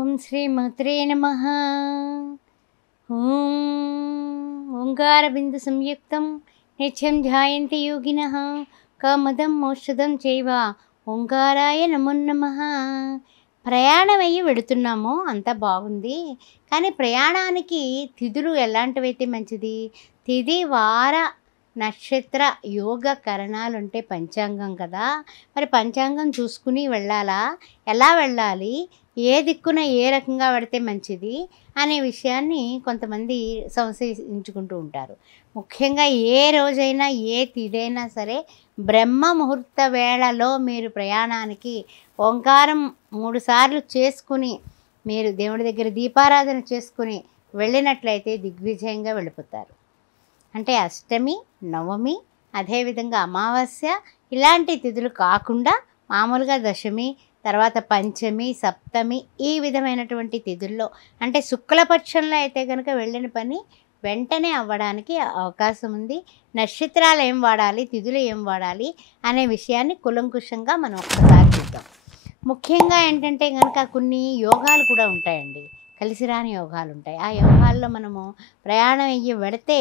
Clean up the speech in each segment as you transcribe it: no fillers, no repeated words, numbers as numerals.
ఓం శ్రీమాత్రే నమః. ఓం ఓంకారబిందు సంయుక్తం నిత్యం ధ్యాయంతి యోగినః కామదం మోక్షదం చైవ ఓంకారాయ నమో నమః. ప్రయాణం అయ్యి వెడుతున్నాము, అంతా బాగుంది. కానీ ప్రయాణానికి తిథులు ఎలాంటివైతే మంచిది? తిథి వార నక్షత్ర యోగ కరణాలు ఉంటే పంచాంగం కదా. మరి పంచాంగం చూసుకుని వెళ్ళాలా? ఎలా వెళ్ళాలి? ఏ దిక్కున ఏ రకంగా పెడితే మంచిది అనే విషయాన్ని కొంతమంది సంశయించుకుంటూ ఉంటారు. ముఖ్యంగా ఏ రోజైనా ఏ తిథైనా సరే బ్రహ్మ ముహూర్త వేళలో మీరు ప్రయాణానికి ఓంకారం 3 సార్లు చేసుకుని మీరు దేవుడి దగ్గర దీపారాధన చేసుకుని వెళ్ళినట్లయితే దిగ్విజయంగా వెళ్ళిపోతారు. అంటే అష్టమి, నవమి, అదేవిధంగా అమావాస్య ఇలాంటి తిథులు కాకుండా మామూలుగా దశమి, తర్వాత పంచమి, సప్తమి ఈ విధమైనటువంటి తిథుల్లో అంటే శుక్లపక్షంలో అయితే కనుక వెళ్ళిన పని వెంటనే అవ్వడానికి అవకాశం ఉంది. నక్షత్రాలు ఏం వాడాలి, తిథులు ఏం వాడాలి అనే విషయాన్ని కులంకుషంగా మనం ఒక్కసారి చూద్దాం. ముఖ్యంగా ఏంటంటే కనుక కొన్ని యోగాలు కూడా ఉంటాయండి, కలిసిరాని యోగాలు ఉంటాయి. ఆ యోగాల్లో మనము ప్రయాణం అయ్యి వెడితే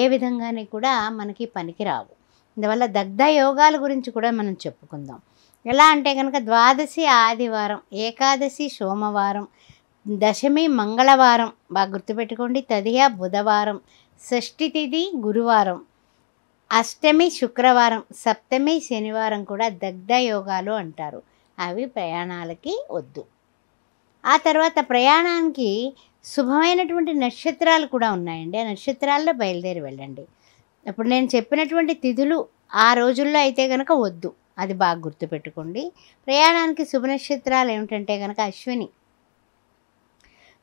ఏ విధంగానే కూడా మనకి పనికిరావు. అందువల్ల దగ్ధ యోగాల గురించి కూడా మనం చెప్పుకుందాం. ఎలా అంటే కనుక ద్వాదశి ఆదివారం, ఏకాదశి సోమవారం, దశమి మంగళవారం, బాగా గుర్తుపెట్టుకోండి, తదియ బుధవారం, షష్ఠి తిథి గురువారం, అష్టమి శుక్రవారం, సప్తమి శనివారం కూడా దగ్ధ యోగాలు అంటారు. అవి ప్రయాణాలకి వద్దు. ఆ తర్వాత ప్రయాణానికి శుభమైనటువంటి నక్షత్రాలు కూడా ఉన్నాయండి. ఆ నక్షత్రాల్లో బయలుదేరి వెళ్ళండి. ఇప్పుడు నేను చెప్పినటువంటి తిథులు ఆ రోజుల్లో అయితే కనుక వద్దు, అది బాగా గుర్తుపెట్టుకోండి. ప్రయాణానికి శుభ నక్షత్రాలు ఏమిటంటే కనుక అశ్విని,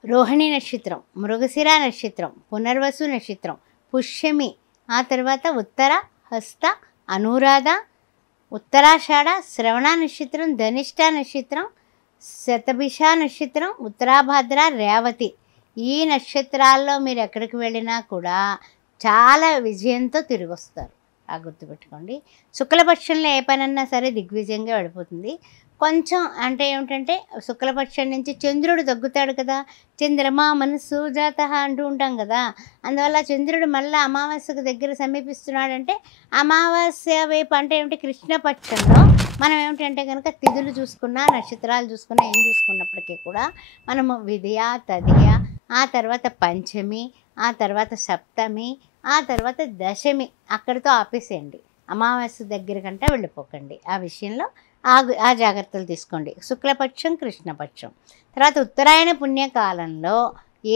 రోహిణి నక్షత్రం, మృగశిర నక్షత్రం, పునర్వసు నక్షత్రం, పుష్యమి, ఆ తర్వాత ఉత్తర, హస్త, అనురాధ, ఉత్తరాషాఢ, శ్రవణ నక్షత్రం, ధనిష్ట నక్షత్రం, శతభిష నక్షత్రం, ఉత్తరాభాద్ర, రేవతి. ఈ నక్షత్రాల్లో మీరు ఎక్కడికి వెళ్ళినా కూడా చాలా విజయంతో తిరిగి వస్తారు. ఆ గుర్తుపెట్టుకోండి. శుక్లపక్షంలో ఏ పనన్నా సరే దిగ్విజయంగా వెళ్ళిపోతుంది. కొంచెం అంటే ఏమిటంటే శుక్లపక్షం నుంచి చంద్రుడు తగ్గుతాడు కదా, చంద్రమా మనస్సు జాత అంటూ ఉంటాం కదా. అందువల్ల చంద్రుడు మళ్ళీ అమావాస్యకు దగ్గర సమీపిస్తున్నాడంటే అమావాస్య వైపు అంటే ఏమిటి, కృష్ణపక్షంలో మనం ఏమిటంటే కనుక తిథులు చూసుకున్నా నక్షత్రాలు చూసుకున్నా ఏం చూసుకున్నప్పటికీ కూడా మనము విధియ, తదియ, ఆ తర్వాత పంచమి, ఆ తర్వాత సప్తమి, ఆ తర్వాత దశమి అక్కడితో ఆపేసేయండి. అమావాస్య దగ్గర కంటే వెళ్ళిపోకండి. ఆ విషయంలో ఆ జాగ్రత్తలు తీసుకోండి. శుక్లపక్షం, కృష్ణపక్షం, తర్వాత ఉత్తరాయణ పుణ్యకాలంలో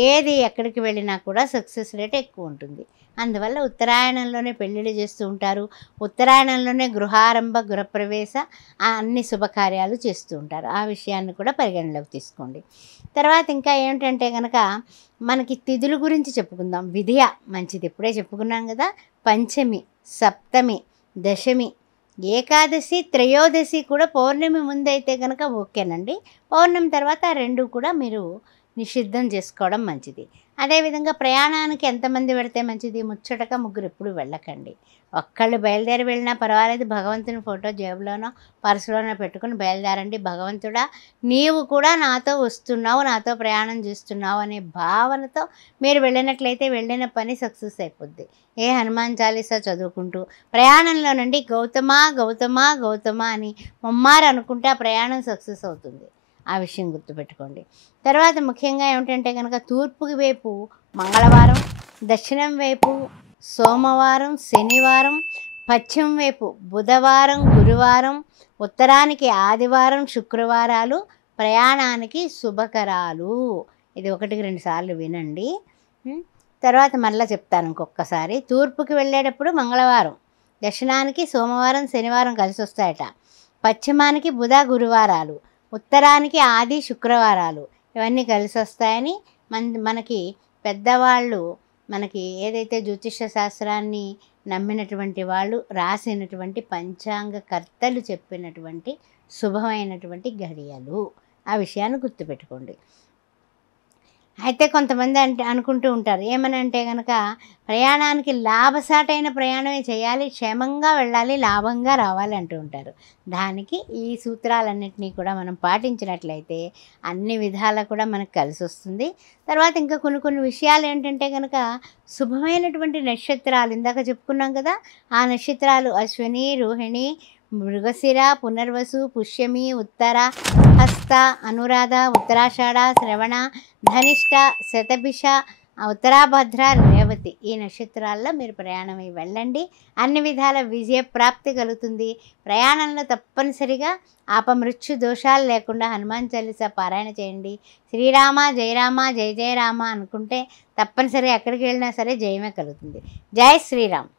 ఏది ఎక్కడికి వెళ్ళినా కూడా సక్సెస్ రేట్ ఎక్కువ ఉంటుంది. అందువల్ల ఉత్తరాయణంలోనే పెళ్ళిళ్ళు చేస్తూ ఉంటారు, ఉత్తరాయణంలోనే గృహారంభ, గృహప్రవేశ అన్ని శుభకార్యాలు చేస్తూ ఉంటారు. ఆ విషయాన్ని కూడా పరిగణలోకి తీసుకోండి. తర్వాత ఇంకా ఏమిటంటే కనుక మనకి తిథుల గురించి చెప్పుకుందాం. విధియ మంచిది, ఇప్పుడే చెప్పుకున్నాం కదా. పంచమి, సప్తమి, దశమి, ఏకాదశి, త్రయోదశి కూడా పౌర్ణమి ముందైతే కనుక ఓకేనండి. పౌర్ణమి తర్వాత ఆ రెండు కూడా మీరు నిషిద్ధం చేసుకోవడం మంచిది. అదేవిధంగా ప్రయాణానికి ఎంతమంది వెళితే మంచిది? ముచ్చటగా ముగ్గురు ఎప్పుడు వెళ్ళకండి. ఒక్కళ్ళు బయలుదేరి వెళ్ళినా పర్వాలేదు, భగవంతుని ఫోటో జేబులోనో పర్సులోనో పెట్టుకుని బయలుదేరండి. భగవంతుడా నీవు కూడా నాతో వస్తున్నావు, నాతో ప్రయాణం చేస్తున్నావు అనే భావనతో మీరు వెళ్ళినట్లయితే వెళ్ళిన పని సక్సెస్ అయిపోద్ది. ఏ హనుమాన్ చాలీసా చదువుకుంటూ ప్రయాణంలో నుండి గౌతమా గౌతమా గౌతమా అని ముమ్మారు అనుకుంటే ఆ ప్రయాణం సక్సెస్ అవుతుంది. ఆ విషయం గుర్తుపెట్టుకోండి. తర్వాత ముఖ్యంగా ఏమిటంటే కనుక తూర్పు వైపు మంగళవారం, దక్షిణం వైపు సోమవారం, శనివారం, పశ్చిమ వైపు బుధవారం, గురువారం, ఉత్తరానికి ఆదివారం, శుక్రవారాలు ప్రయాణానికి శుభకరాలు. ఇది 1-2 సార్లు వినండి. తర్వాత మళ్ళీ చెప్తాను ఇంకొకసారి. తూర్పుకి వెళ్ళేటప్పుడు మంగళవారం, దక్షిణానికి సోమవారం, శనివారం కలిసి వస్తాయట, పశ్చిమానికి బుధ, గురువారాలు, ఉత్తరానికి ఆది, శుక్రవారాలు ఇవన్నీ కలిసి వస్తాయని మనకి పెద్దవాళ్ళు, మనకి ఏదైతే జ్యోతిష శాస్త్రాన్ని నమ్మినటువంటి వాళ్ళు రాసినటువంటి పంచాంగకర్తలు చెప్పినటువంటి శుభమైనటువంటి ఘడియలు. ఆ విషయాన్ని గుర్తుపెట్టుకోండి. అయితే కొంతమంది అనుకుంటూ ఉంటారు ఏమని అంటే గనక ప్రయాణానికి లాభసాటైన ప్రయాణమే చేయాలి, క్షేమంగా వెళ్ళాలి, లాభంగా రావాలి అంటూ ఉంటారు. దానికి ఈ సూత్రాలన్నింటినీ కూడా మనం పాటించినట్లయితే అన్ని విధాలా కూడా మనకు కలిసి వస్తుంది. తర్వాత ఇంకా కొన్ని కొన్ని విషయాలు ఏంటంటే కనుక శుభమైనటువంటి నక్షత్రాలు ఇందాక చెప్పుకున్నాం కదా, ఆ నక్షత్రాలు అశ్విని, రోహిణి, మృగశిర, పునర్వసు, పుష్యమి, ఉత్తర, హస్త, అనురాధ, ఉత్తరాషాఢ, శ్రవణ, ధనిష్ట, శతభిష, ఉత్తరాభద్ర, రేవతి ఈ నక్షత్రాల్లో మీరు ప్రయాణమై వెళ్ళండి. అన్ని విధాల విజయప్రాప్తి కలుగుతుంది. ప్రయాణంలో తప్పనిసరిగా ఆపమృత్యు దోషాలు లేకుండా హనుమాన్ చాలీసా పారాయణ చేయండి. శ్రీరామ జయరామ జయ జయ రామ అనుకుంటే తప్పనిసరి ఎక్కడికి వెళ్ళినా సరే జయమే కలుగుతుంది. జై శ్రీరామ్.